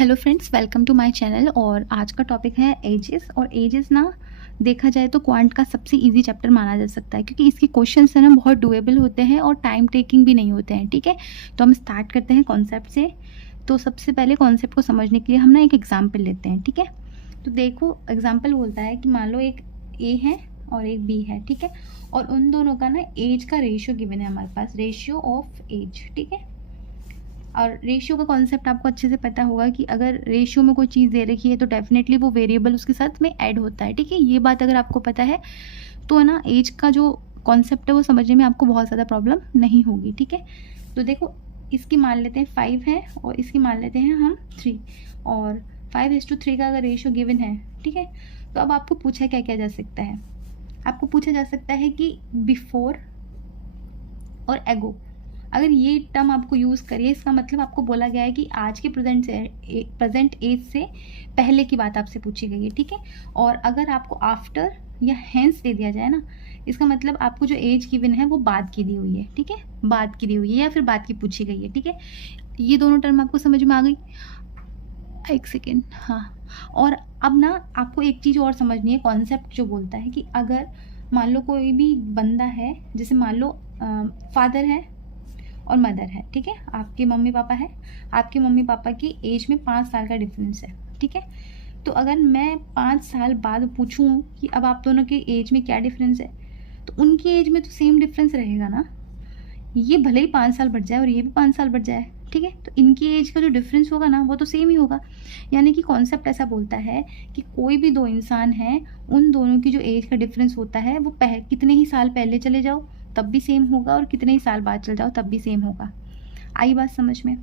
Hello friends, welcome to my channel. और आज का टॉपिक है एजेस। और एजेस ना देखा जाए तो क्वांट का सबसे इजी चैप्टर माना जा सकता है, क्योंकि इसके क्वेश्चंस है ना बहुत डुएबल होते हैं और टाइम टेकिंग भी नहीं होते हैं। ठीक है, तो हम स्टार्ट करते हैं कॉन्सेप्ट से। तो सबसे पहले कॉन्सेप्ट को समझने के लिए हम ना एक एग्जाम्पल लेते हैं। ठीक है, तो देखो एग्जाम्पल बोलता है कि मान लो एक ए है और एक बी है। ठीक है, और उन दोनों का ना एज का रेशियो गिवन है हमारे पास, रेशियो ऑफ एज। ठीक है, और रेशियो का कॉन्सेप्ट आपको अच्छे से पता होगा कि अगर रेशियो में कोई चीज़ दे रखी है तो डेफिनेटली वो वेरिएबल उसके साथ में ऐड होता है। ठीक है, ये बात अगर आपको पता है तो है ना एज का जो कॉन्सेप्ट है वो समझने में आपको बहुत ज़्यादा प्रॉब्लम नहीं होगी। ठीक है, तो देखो इसकी मान लेते हैं 5 है और इसकी मान लेते हैं हम 3, और 5:3 का अगर रेशियो गिवन है। ठीक है, तो अब आपको पूछा क्या क्या जा सकता है, आपको पूछा जा सकता है कि बिफोर और एगो। अगर ये टर्म आपको यूज़ करिए, इसका मतलब आपको बोला गया है कि आज के प्रेजेंट एज से पहले की बात आपसे पूछी गई है। ठीक है, और अगर आपको आफ्टर या हेंस दे दिया जाए ना, इसका मतलब आपको जो एज गिवन है वो बाद की दी हुई है। ठीक है, बाद की दी हुई है या फिर बाद की पूछी गई है। ठीक है, ये दोनों टर्म आपको समझ में आ गई। एक सेकेंड, हाँ। और अब ना आपको एक चीज़ और समझनी है, कॉन्सेप्ट जो बोलता है कि अगर मान लो कोई भी बंदा है, जैसे मान लो फादर है और मदर है। ठीक है, आपके मम्मी पापा है, आपके मम्मी पापा की एज में 5 साल का डिफरेंस है। ठीक है, तो अगर मैं 5 साल बाद पूछूं कि अब आप दोनों की एज में क्या डिफरेंस है, तो उनकी एज में तो सेम डिफरेंस रहेगा ना। ये भले ही 5 साल बढ़ जाए और ये भी 5 साल बढ़ जाए। ठीक है, तो इनकी एज का जो डिफरेंस होगा ना वो तो सेम ही होगा। यानी कि कॉन्सेप्ट ऐसा बोलता है कि कोई भी दो इंसान हैं, उन दोनों की जो एज का डिफरेंस होता है वो कितने ही साल पहले चले जाओ तब भी सेम होगा, और कितने ही साल बाद चल जाओ तब भी सेम होगा। आई बात समझ में।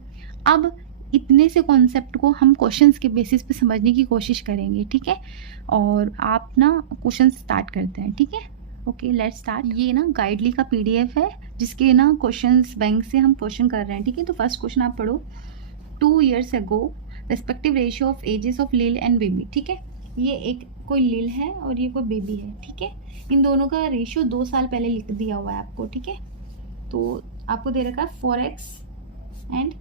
अब इतने से कॉन्सेप्ट को हम क्वेश्चंस के बेसिस पे समझने की कोशिश करेंगे। ठीक है, और आप ना क्वेश्चन स्टार्ट करते हैं। ठीक है, ओके लेट्स स्टार्ट। ये ना गाइडली का पीडीएफ है जिसके ना क्वेश्चंस बैंक से हम क्वेश्चन कर रहे हैं। ठीक है, तो फर्स्ट क्वेश्चन आप पढ़ो। 2 years ago respective ratio of ages of Lil and Baby. ठीक है, ये एक कोई लिल है और ये कोई बेबी है। ठीक है, इन दोनों का रेशियो 2 साल पहले लिख दिया हुआ है आपको। ठीक है, तो आपको दे रखा है 4x एंड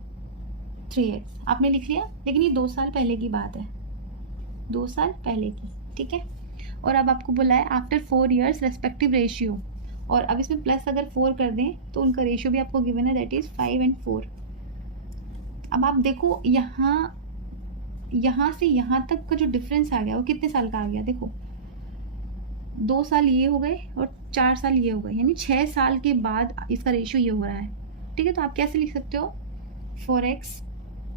3x, आपने लिख लिया, लेकिन ये 2 साल पहले की बात है, 2 साल पहले की। ठीक है, और अब आपको बोला है आफ्टर 4 years रेस्पेक्टिव रेशियो, और अब इसमें प्लस अगर 4 कर दें तो उनका रेशियो भी आपको गिवन है, दैट इज 5 and 4। अब आप देखो यहाँ से यहाँ तक का जो डिफरेंस आ गया वो कितने साल का आ गया, देखो 2 साल ये हो गए और 4 साल ये हो गए, यानी 6 साल के बाद इसका रेशियो ये हो रहा है। ठीक है, तो आप कैसे लिख सकते हो, 4x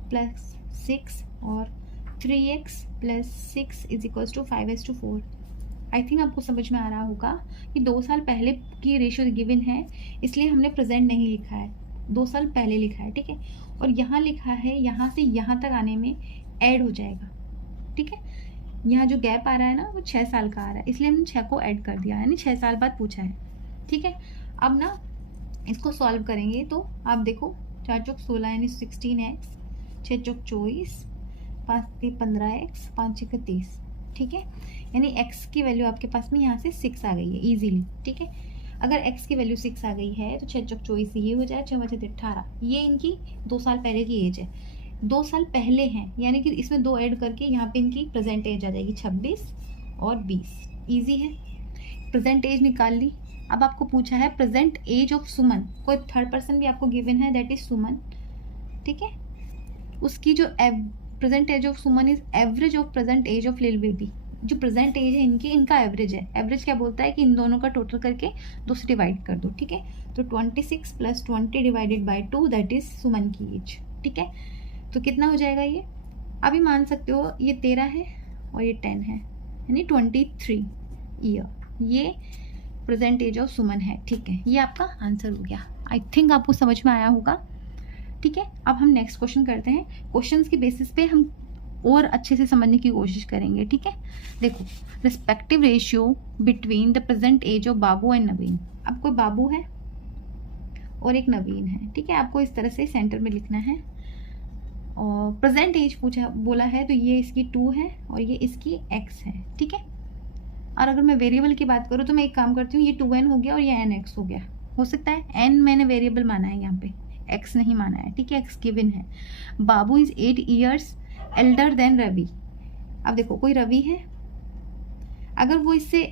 प्लस 6 और 3x plus 6 is equals to 5:4। I think आपको समझ में आ रहा होगा कि 2 साल पहले की रेशियो गिवन है, इसलिए हमने प्रेजेंट नहीं लिखा है, 2 साल पहले लिखा है। ठीक है, और यहाँ लिखा है यहाँ से यहाँ तक आने में ऐड हो जाएगा। ठीक है, यहाँ जो गैप आ रहा है ना वो 6 साल का आ रहा है, इसलिए हमने 6 को ऐड कर दिया, यानी 6 साल बाद पूछा है। ठीक है, अब ना इसको सॉल्व करेंगे तो आप देखो 4 चौक 16 यानी 16x, 6 चौक 24, 5 के 15x, 5 6 30। ठीक है, यानी x की वैल्यू आपके पास में यहाँ से 6 आ गई है इजीली। ठीक है, अगर x की वैल्यू 6 आ गई है तो 6 चौक 24 ये हो जाए, 6 5 18, ये इनकी 2 साल पहले की एज है, 2 साल पहले हैं, यानी कि इसमें 2 ऐड करके यहाँ पे इनकी प्रेजेंट एज आ जाएगी 26 और 20। इजी है, प्रेजेंट एज निकाल ली। अब आपको पूछा है प्रेजेंट एज ऑफ सुमन, कोई थर्ड पर्सन भी आपको गिवन है, दैट इज सुमन। ठीक है, उसकी जो present age of Suman is average of present age of Lil Baby. जो प्रेजेंट एज है इनकी, इनका एवरेज है। एवरेज क्या बोलता है कि इन दोनों का टोटल करके 2 से डिवाइड कर दो। ठीक है, तो 26 + 20 डिवाइडेड बाई 2 दैट इज सुमन की एज। ठीक है, तो कितना हो जाएगा ये, अभी मान सकते हो ये 13 है और ये 10 है, यानी 23 ईयर ये प्रेजेंट एज ऑफ सुमन है। ठीक है, ये आपका आंसर हो गया। आई थिंक आपको समझ में आया होगा। ठीक है, अब हम नेक्स्ट क्वेश्चन करते हैं। क्वेश्चंस के बेसिस पे हम और अच्छे से समझने की कोशिश करेंगे। ठीक है, देखो respective ratio between the present age of Babu and Naveen. अब कोई बाबू है और एक नवीन है। ठीक है, आपको इस तरह से सेंटर में लिखना है, और प्रेजेंट एज पूछा बोला है तो ये इसकी 2 है और ये इसकी x है। ठीक है, और अगर मैं वेरिएबल की बात करूँ तो मैं एक काम करती हूँ, ये 2n हो गया और ये nx हो गया। हो सकता है n मैंने वेरिएबल माना है, यहाँ पे x नहीं माना है। ठीक है, x गिवन है। Babu is 8 years elder than Ravi. अब देखो कोई रवि है, अगर वो इससे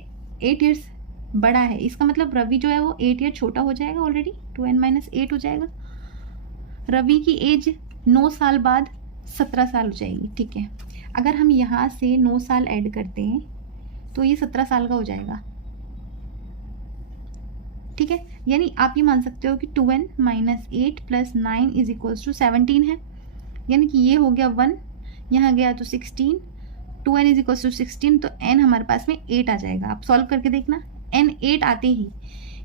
8 ईयर्स बड़ा है, इसका मतलब रवि जो है वो 8 ईयर छोटा हो जाएगा ऑलरेडी, 2n-8 हो जाएगा। रवि की एज 9 साल बाद 17 साल हो जाएगी, ठीक है। अगर हम यहाँ से 9 साल ऐड करते हैं तो ये 17 साल का हो जाएगा, ठीक है। यानी आप ये मान सकते हो कि 2n-8 + 9 = 17 है, यानी कि ये हो गया 1, यहाँ गया तो 16, 2n = 16, तो n हमारे पास में 8 आ जाएगा। आप सॉल्व करके देखना, n 8 आते ही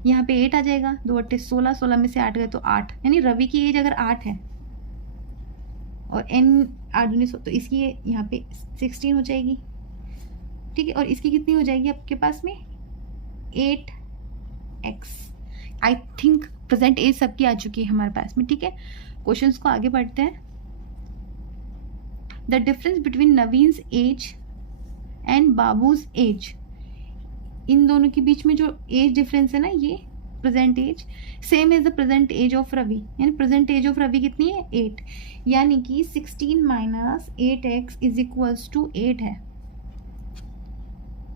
यहाँ पे 8 आ जाएगा, 2 × 8 = 16, 16 में से 8 गए तो 8, यानी रवि की एज अगर 8 है और n 8 दूनी 16, तो इसकी यहाँ पे 16 हो जाएगी, ठीक है। और इसकी कितनी हो जाएगी आपके पास में 8x। I think present as सबकी आ चुकी है हमारे पास में, ठीक है। क्वेश्चंस को आगे बढ़ते हैं। The difference between Naveen's age and Babu's age, इन दोनों के बीच में जो एज डिफरेंस है ना, ये present age same age the present age of Ravi, यानी प्रेजेंट एज ऑफ रवि कितनी है 8, यानी कि 16 - 8x = 8 है,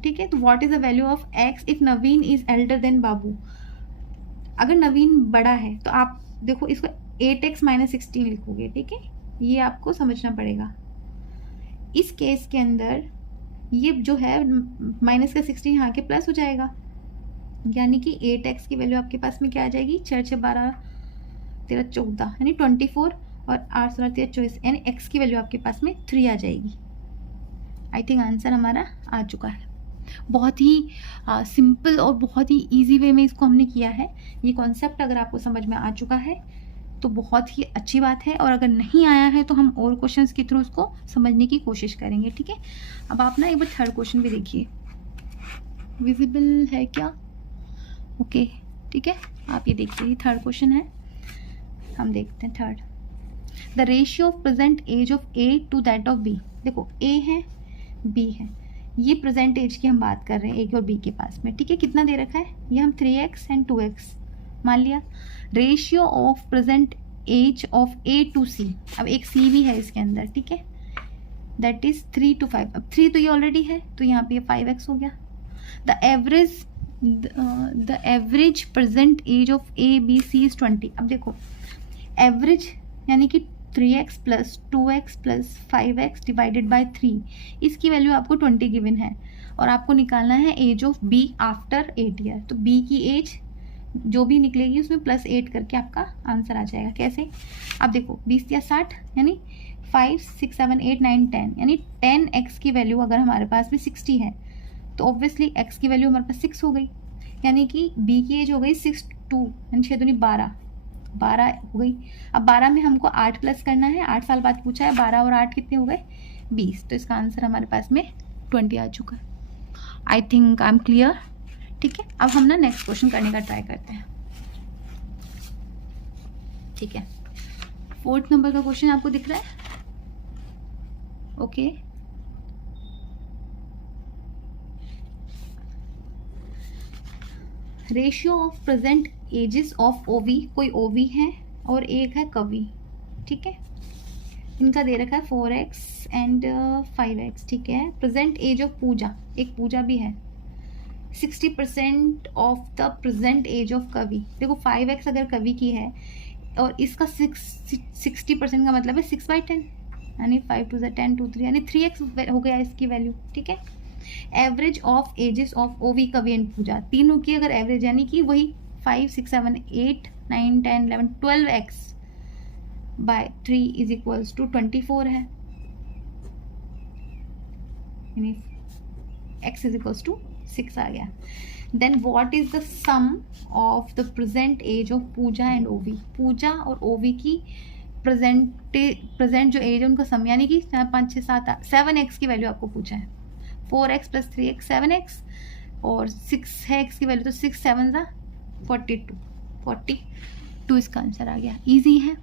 ठीक है। तो what is the value of x if Naveen is elder than Babu. अगर नवीन बड़ा है तो आप देखो इसको 8x - 16 लिखोगे, ठीक है, ये आपको समझना पड़ेगा। इस केस के अंदर ये जो है माइनस का 16 यहाँ के प्लस हो जाएगा, यानी कि 8x की वैल्यू आपके पास में क्या आ जाएगी, 4 × 6 = 12, 13 × 14 यानी 24, और 8 × 16 = 24, यानी x की वैल्यू आपके पास में 3 आ जाएगी। आई थिंक आंसर हमारा आ चुका है। बहुत ही सिंपल और बहुत ही इजी वे में इसको हमने किया है। ये कॉन्सेप्ट अगर आपको समझ में आ चुका है तो बहुत ही अच्छी बात है, और अगर नहीं आया है तो हम और क्वेश्चंस के थ्रू उसको समझने की कोशिश करेंगे, ठीक है। अब आप ना एक बार थर्ड क्वेश्चन भी देखिए, विजिबल है क्या, ओके, ठीक है। आप ये देखिए, थर्ड क्वेश्चन है, हम देखते हैं third. The ratio of present age of A to that of B। देखो A है, B है, ये प्रेजेंट एज की हम बात कर रहे हैं A और B के पास में, ठीक है। कितना दे रखा है, ये हम 3x एंड 2x मान लिया। Ratio of present age of A to C, अब एक C भी है इसके अंदर, ठीक है, दैट इज 3 to 5। अब 3 तो ये ऑलरेडी है, तो यहाँ पे ये 5x हो गया। The average present age of A B C is 20। अब देखो एवरेज यानी कि 3x + 2x + 5x / 3, इसकी वैल्यू आपको 20 गिवन है, और आपको निकालना है age of B after 8 year. तो B की एज जो भी निकलेगी उसमें +8 करके आपका आंसर आ जाएगा। कैसे, अब देखो 20 या 60, यानी 5 6 7 8 9 10, यानी 10x की वैल्यू अगर हमारे पास में 60 है तो ऑब्वियसली x की वैल्यू हमारे पास 6 हो गई, यानी कि B की एज हो गई 6 2, यानी 6 दूनी 12 हो गई। अब 12 में हमको 8 प्लस करना है, 8 साल बाद पूछा है, 12 और 8 कितने हो गए 20, तो इसका आंसर हमारे पास में 20 आ चुका है। I think I am clear, ठीक है। अब हम ना नेक्स्ट क्वेश्चन करने का ट्राई करते हैं, ठीक है। 4th नंबर का क्वेश्चन आपको दिख रहा है, okay. Ratio of present ages of OV, कोई OV है और एक है कवि, ठीक है। इनका दे रखा है 4x एंड 5x, ठीक है। प्रेजेंट एज ऑफ पूजा, एक पूजा भी है, 60% of the present age of Kavi. देखो 5x अगर कवि की है और इसका 60% का मतलब है 6/10, यानी 5 2 10 2 3, यानी 3x हो गया इसकी वैल्यू, ठीक है। Average of ages of OV Kavi and Puja, तीनों की अगर एवरेज यानी कि वही 5 6 7 8 9 10 11 12x by 3 = 24 है, यानी x = 6 आ गया। Then what is the sum of the present age of Puja and OV। Puja और OV की प्रेजेंट जो एज है उनका सम, यानी कि 5 6 7 7x की वैल्यू आपको पूछा है, 4x + 3x 7x, और 6 है x की वैल्यू, तो 6 7 42 इसका आंसर आ गया। इजी है,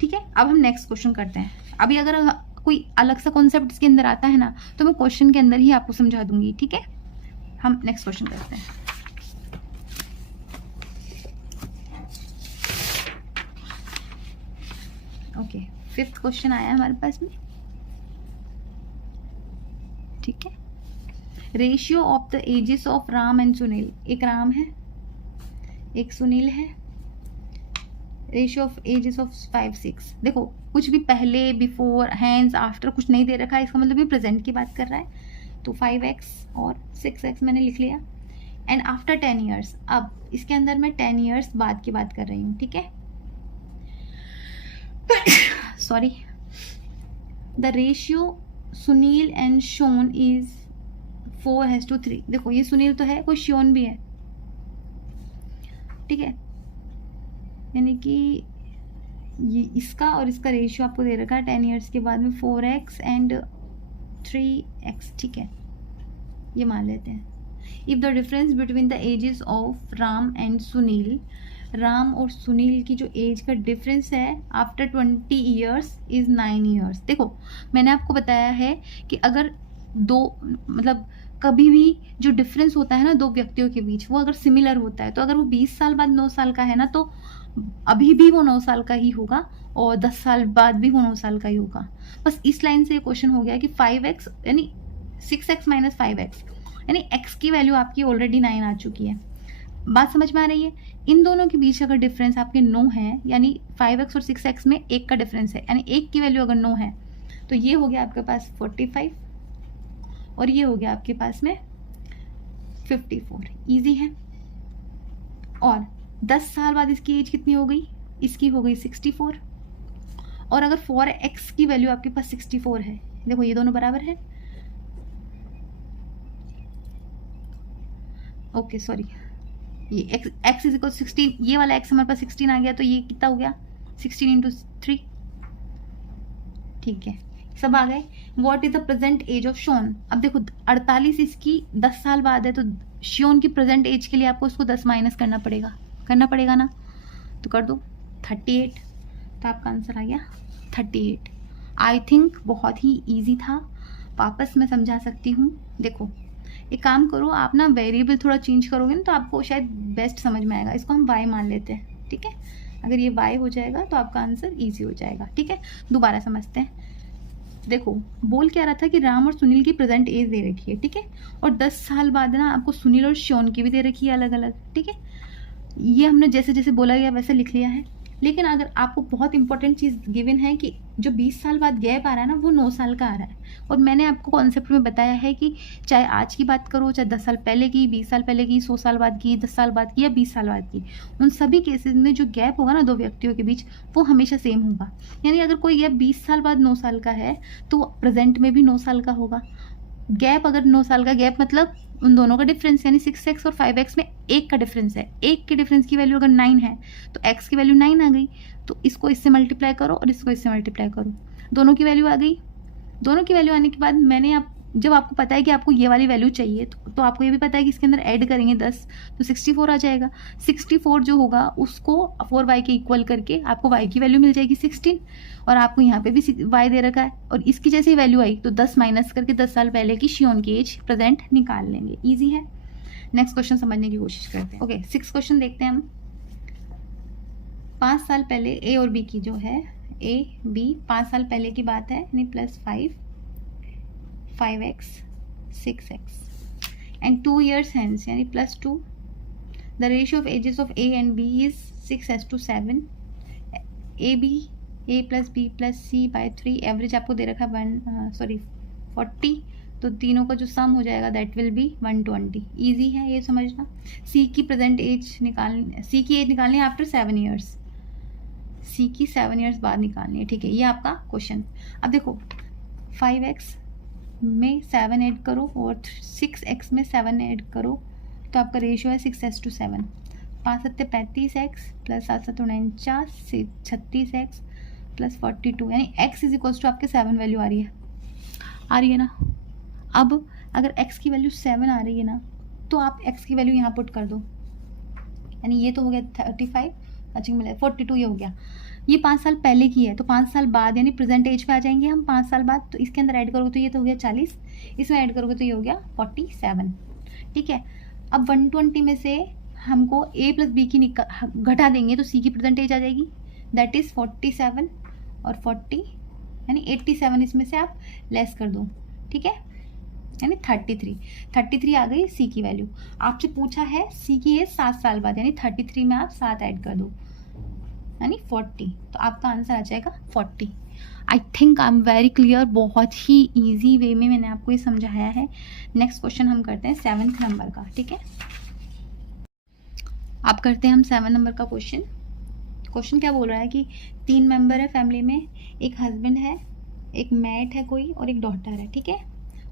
ठीक है। अब हम नेक्स्ट क्वेश्चन करते हैं। अभी अगर कोई अलग सा कॉन्सेप्ट इसके अंदर आता है ना तो मैं क्वेश्चन के अंदर ही आपको समझा दूंगी, ठीक है। हम नेक्स्ट क्वेश्चन करते हैं। ओके, 5th क्वेश्चन आया हमारे पास में, ठीक है। Ratio of the ages of Ram and Sunil, एक राम है एक सुनील है, रेशियो ऑफ एजेस ऑफ 5 6। देखो कुछ भी पहले, बिफोर, हैंड्स, आफ्टर कुछ नहीं दे रखा है, इसका मतलब ये प्रेजेंट की बात कर रहा है। तो 5x और 6x मैंने लिख लिया। एंड आफ्टर 10 ईयर्स, अब इसके अंदर मैं 10 ईयर्स बाद की बात कर रही हूँ, ठीक है। Sorry. The ratio Sunil and shown is 4:3। देखो ये सुनील तो है, कोई शोन भी है, ठीक है। यानी कि ये इसका और इसका रेशियो आपको दे रखा है 10 ईयर्स के बाद में 4x एंड 3x, ठीक है। ये मान लेते हैं। If the difference between the ages of Ram and Sunil, Ram और सुनील की जो एज का डिफरेंस है आफ्टर 20 ईयर्स इज 9 ईयर्स। देखो मैंने आपको बताया है कि अगर दो मतलब कभी भी जो डिफरेंस होता है ना दो व्यक्तियों के बीच, वो अगर सिमिलर होता है, तो अगर वो 20 साल बाद 9 साल का है ना, तो अभी भी वो 9 साल का ही होगा और 10 साल बाद भी वो 9 साल का ही होगा। बस इस लाइन से ये क्वेश्चन हो गया कि 5x यानी 6x माइनस 5x, यानी x की वैल्यू आपकी ऑलरेडी 9 आ चुकी है। बात समझ में आ रही है? इन दोनों के बीच अगर डिफरेंस आपके 9 है, यानी 5x और 6x में 1 का डिफरेंस है, यानी 1 की वैल्यू अगर 9 है, तो ये हो गया आपके पास 45 और ये हो गया आपके पास में 54। इजी है। और 10 साल बाद इसकी एज कितनी हो गई? इसकी हो गई 64। और अगर 4x की वैल्यू आपके पास 64 है, देखो ये दोनों बराबर है। ओके सॉरी, ये x इज इक्वल 16, ये वाला x हमारे पास 16 आ गया, तो ये कितना हो गया 16 × 3, ठीक है। सब आ गए। What is the present age of Shaun? अब देखो 48 इसकी 10 साल बाद है, तो शोन की प्रेजेंट एज के लिए आपको उसको 10 माइनस करना पड़ेगा ना, तो कर दो 38। तो आपका आंसर आ गया 38। आई थिंक बहुत ही इजी था, वापस मैं समझा सकती हूँ। देखो एक काम करो, आप ना वेरिएबल थोड़ा चेंज करोगे ना, तो आपको शायद बेस्ट समझ में आएगा। इसको हम y मान लेते हैं, ठीक है। अगर ये y हो जाएगा तो आपका आंसर इजी हो जाएगा, ठीक है। दोबारा समझते हैं। देखो बोल क्या रहा था कि राम और सुनील की प्रेजेंट एज दे रखी है, ठीक है। और 10 साल बाद ना आपको सुनील और शोन की भी दे रखी है अलग अलग, ठीक है। ये हमने जैसे जैसे बोला गया वैसे लिख लिया है। लेकिन अगर आपको बहुत इंपॉर्टेंट चीज़ गिवन है कि जो 20 साल बाद गैप आ रहा है ना, वो 9 साल का आ रहा है। और मैंने आपको कॉन्सेप्ट में बताया है कि चाहे आज की बात करो, चाहे 10 साल पहले की, 20 साल पहले की, 100 साल बाद की, 10 साल बाद की या 20 साल बाद की, उन सभी केसेस में जो गैप होगा ना दो व्यक्तियों के बीच, वो हमेशा सेम होगा। यानी अगर कोई गैप 20 साल बाद 9 साल का है, तो प्रेजेंट में भी 9 साल का होगा। गैप अगर 9 साल का गैप मतलब उन दोनों का डिफरेंस, यानी 6x और 5x में 1 का डिफरेंस है। 1 के डिफरेंस की वैल्यू अगर 9 है, तो x की वैल्यू 9 आ गई। तो इसको इससे मल्टीप्लाई करो और इसको इससे मल्टीप्लाई करो, दोनों की वैल्यू आ गई। दोनों की वैल्यू आने के बाद मैंने जब आपको पता है कि आपको ये वाली वैल्यू चाहिए, तो आपको ये भी पता है कि इसके अंदर ऐड करेंगे 10, तो 64 आ जाएगा। 64 जो होगा उसको 4y के इक्वल करके आपको y की वैल्यू मिल जाएगी 16, और आपको यहाँ पे भी y दे रखा है, और इसकी जैसे वैल्यू आई तो 10 माइनस करके 10 साल पहले की शियोन की एज प्रेजेंट निकाल लेंगे। ईजी है। नेक्स्ट क्वेश्चन समझने की कोशिश करते हैं। ओके 6 क्वेश्चन देखते हैं हम। 5 साल पहले ए और बी की जो है A, B 5 साल पहले की बात है, यानी +5, 5x, 6x and 2 years hence यानी +2। The ratio of ages of A and B is 6:7। A + B + C by 3, average आपको दे रखा है 40, तो तीनों का जो सम हो जाएगा दैट विल बी 120। ईजी है ये समझना। C की प्रेजेंट एज निकालनी है आफ्टर 7 ईयर्स। C की 7 ईयर्स बाद निकालनी है, ठीक है। ये आपका क्वेश्चन। अब देखो 5x में 7 ऐड करो और 6x में 7 ऐड करो, तो आपका रेशियो है 6:7। 5 7 35x + 7 7 49 36x + 42, यानी x इज इक्वल्स टू आपके 7 वैल्यू आ रही है ना। अब अगर x की वैल्यू 7 आ रही है ना, तो आप x की वैल्यू यहाँ पुट कर दो, यानी ये तो हो गया 35, अच्छा मिला 42, ये हो गया। ये 5 साल पहले की है, तो 5 साल बाद यानी प्रेजेंट एज पे आ जाएंगे हम 5 साल बाद। तो इसके अंदर ऐड करोगे तो ये तो हो गया 40, इसमें ऐड करोगे तो ये हो गया 47, ठीक है। अब 120 में से हमको A + B की घटा देंगे तो C की प्रेजेंट एज आ जाएगी, दैट इज़ 47 और 40 यानी 87, इसमें से आप लेस कर दो, ठीक है। यानी 33 आ गई सी की वैल्यू। आपसे पूछा है सी की एज 7 साल बाद, यानी 33 में आप 7 ऐड कर दो यानी 40, तो आपका आंसर आ जाएगा 40। I think I am very clear, बहुत ही ईजी वे में मैंने आपको ये समझाया है। नेक्स्ट क्वेश्चन हम करते हैं 7th नंबर का, ठीक है। आप करते हैं हम 7 नंबर का क्वेश्चन। क्वेश्चन क्या बोल रहा है कि 3 मेंबर है फैमिली में, एक हस्बैंड है, एक मैट है कोई और एक डॉटर है, ठीक है।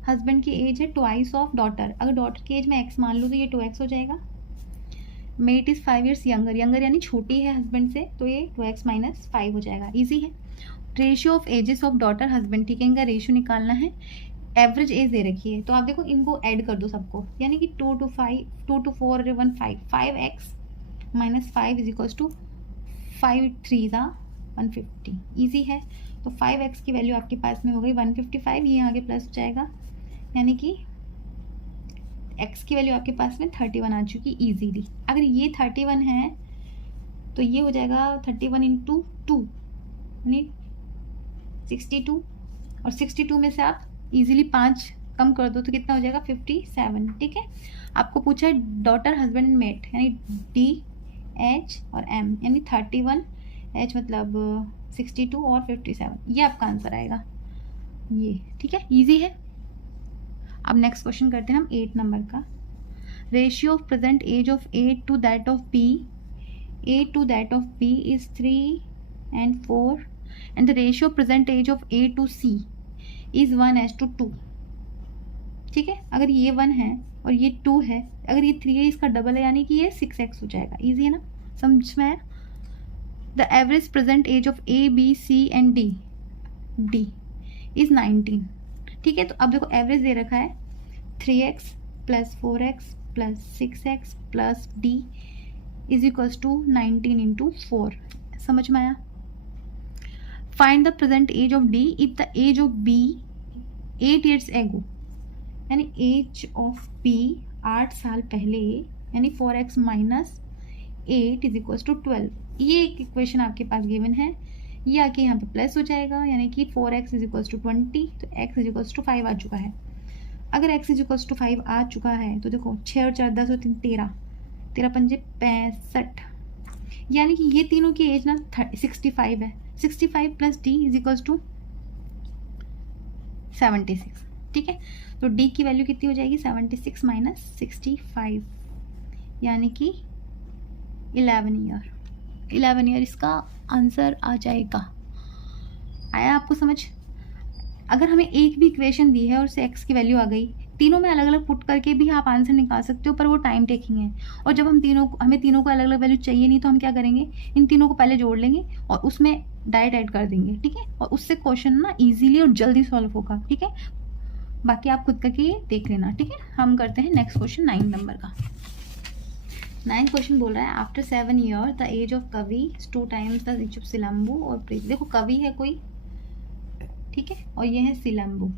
हस्बैंड की एज है ट्वाइस ऑफ डॉटर, अगर डॉटर की एज में x मान लूँ तो ये 2x हो जाएगा। Mate is 5 years younger, younger यानी छोटी है हस्बैंड से, तो ये 2x - 5 हो जाएगा, इजी है। Ratio of ages of daughter husband, ठीक है, इनका रेशियो निकालना है। एवरेज एज दे रखी है, तो आप देखो इनको ऐड कर दो सबको, यानी कि 2 to 4 1 5, 5x - 5 is equals to 5 3 150, easy है। तो 5x की वैल्यू आपके पास में हो गई 155, ये आगे प्लस हो जाएगा, यानी कि x की वैल्यू आपके पास में 31 आ चुकी इजीली। अगर ये 31 है तो ये हो जाएगा 31 × 2 यानी 62, और 62 में से आप इजीली 5 कम कर दो तो कितना हो जाएगा 57, ठीक है। आपको पूछा है डॉटर हस्बैंड मेट, यानी DH और M, यानी 31 H मतलब 62 और 57, ये आपका आंसर आएगा ये, ठीक है, इजी है। अब नेक्स्ट क्वेश्चन करते हैं हम 8 नंबर का। Ratio of present age of A to that of P, A to that of P is 3 and 4 and the ratio of present age of A to C is 1:2, ठीक है। अगर ये 1 है और ये 2 है, अगर ये 3 है इसका डबल है, यानी कि ये 6x हो जाएगा, इजी है ना, समझ में आया। The average present age of A B C and D is 19, ठीक है। तो अब देखो एवरेज दे रखा है 3x + 4x + 6x + D is equals to 19 × 4, समझ में आया। Find the present age of D if the age of B 8 years ago, यानी एज ऑफ B 8 साल पहले, यानी 4x - 8 इज इक्वल्स टू 12। ये एक इक्वेशन आपके पास गिवन है, ये आके यहाँ पे प्लस हो जाएगा, यानी कि 4x इज इक्वल्स टू 20, तो x इज इक्वल्स टू 5 आ चुका है। अगर x इज इक्वल्स टू 5 आ चुका है तो देखो 6 और 4 10 और 3 13, 13 पंजे 65, यानी कि ये तीनों की एज ना 65 है। 65 + D इज इक्वल्स टू 76, ठीक है। तो D की वैल्यू कितनी हो जाएगी 76 - 65, यानी कि 11 ईयर। 11 ईयर इसका आंसर आ जाएगा। आया आपको समझ। अगर हमें एक भी इक्वेशन दी है और उससे x की वैल्यू आ गई, तीनों में अलग अलग पुट करके भी आप आंसर निकाल सकते हो, पर वो टाइम टेकिंग है। और जब हमें तीनों को अलग अलग वैल्यू चाहिए नहीं, तो हम क्या करेंगे, इन तीनों को पहले जोड़ लेंगे और उसमें डायरेक्ट ऐड कर देंगे, ठीक है। और उससे क्वेश्चन ना ईजिली और जल्दी सॉल्व होगा, ठीक है। बाकी आप खुद करके देख लेना, ठीक है। हम करते हैं नेक्स्ट क्वेश्चन 9 नंबर का। 9th क्वेश्चन बोल रहा है after 7 year the age of Kavi is 2 times the age of Silambu और प्रीति। देखो कवि है कोई, ठीक है, और ये है सिलम्बू,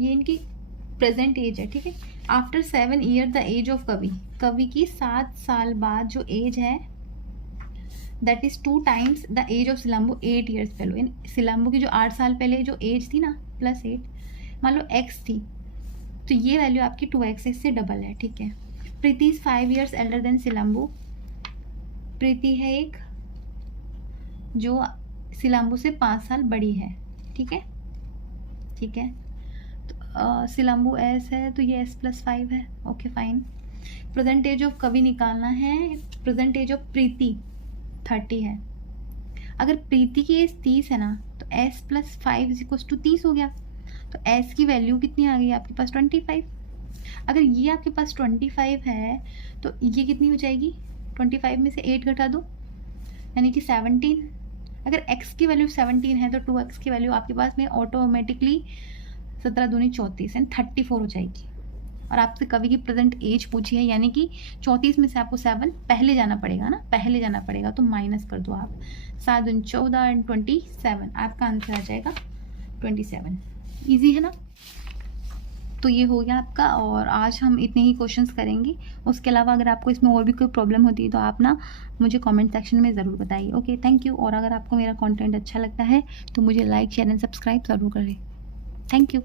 ये इनकी प्रेजेंट एज है, ठीक है। After 7 year the age of Kavi, Kavi की 7 साल बाद जो एज है that is 2 times the age of Silambu 8 years पहले। सिलम्बू की जो 8 साल पहले जो एज थी ना +8, मान लो x थी, तो ये वैल्यू आपकी 2x से डबल है, ठीक है। प्रीति इज 5 years एल्डर देन सिलम्बू, प्रीति है एक जो सिलम्बू से 5 साल बड़ी है, ठीक है, ठीक है। तो सिलम्बू s है तो ये s + 5 है, okay fine. Present age of Kavi निकालना है, प्रेजेंट एज ऑफ प्रीति 30 है। अगर प्रीति की एज 30 है ना, तो s + 5 = 30 हो गया, तो s की वैल्यू कितनी आ गई आपके पास 25। अगर ये आपके पास 25 है तो ये कितनी हो जाएगी, 25 में से 8 घटा दो, यानी कि 17। अगर x की वैल्यू 17 है तो 2x की वैल्यू आपके पास में ऑटोमेटिकली 17 दूनी 34 एंड 34 हो जाएगी। और आपसे कवि की प्रेजेंट एज पूछी है, यानी कि 34 में से आपको 7 पहले जाना पड़ेगा ना, पहले जाना पड़ेगा, तो माइनस कर दो आप, 7 दूनी 14 एंड 27, आपका आंसर आ जाएगा 27। ईजी है ना। तो ये हो गया आपका, और आज हम इतने ही क्वेश्चंस करेंगे। उसके अलावा अगर आपको इसमें और भी कोई प्रॉब्लम होती है तो आप ना मुझे कमेंट सेक्शन में ज़रूर बताइए। Okay, thank you. और अगर आपको मेरा कंटेंट अच्छा लगता है तो मुझे लाइक शेयर एंड सब्सक्राइब ज़रूर करें। Thank you.